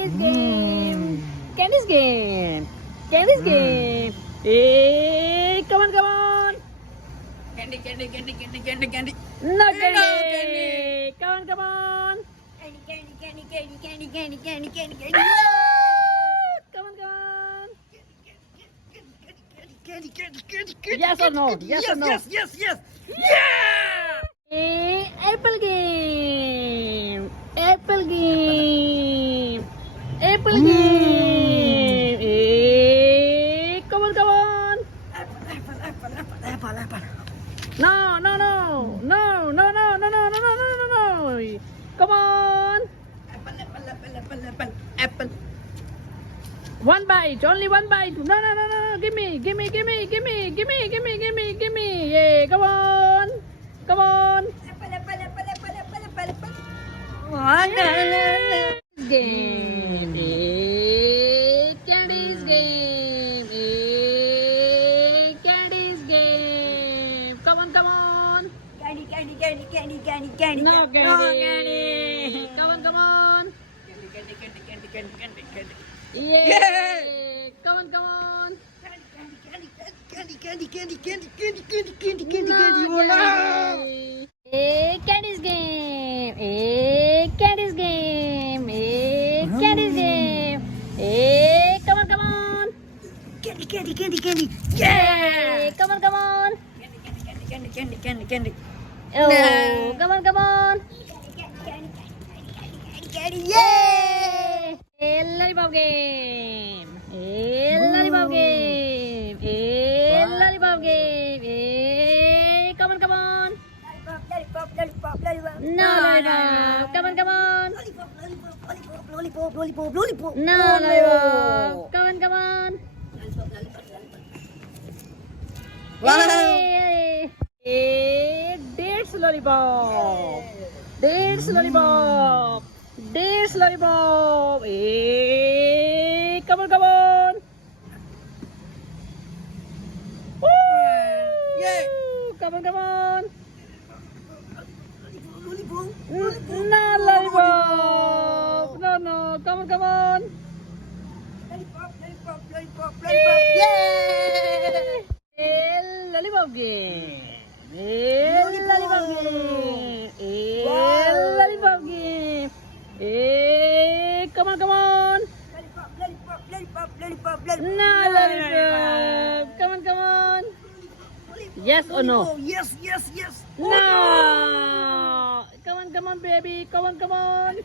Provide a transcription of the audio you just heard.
Candy's game. Candy's game. Candy's game. Hey, come on, come on. Candy. No candy. candy. Come on, come on. Candy. Come on, come on. Candy. Yes or no? Yes or no? Yes. Yeah! Hey, apple game. Apple game. Apple game. Hey, come on, come on. Apple. No. Come on. Apple. One bite, only one bite. No. Give me. Yeah, come on. Game. Hey, Candy's game. Hey, Candy's game. Come on. Candy. No, Candy. Come on. Candy. Yeah. Come on. Candy. No, Candy. Hey, Candy's game. Hey, Candy's game. Hey, Candy's game. Hey, come on. Candy. Hey, come on. Candy. Oh, come on. Yay! Hey, lollipop game. Hey, lollipop game. Hey, lollipop game. Hey, come on. Lollipop. No, lollipop. Come on. Lollipop. No, lollipop. Come on. Wow. Hey, dates lollipop. Dates lollipop. Hey, come on. Woo! Yay. Come on. Lollipop. No, lollipop. No. Come on. Lollipop. Yay! Hey, lollipop game. Hey, lollipop game. Hey, lollipop game. Hey, come on. Lollipop. No, lollipop. Come on. Yes or no? Yes. No. Come on, baby. Come on.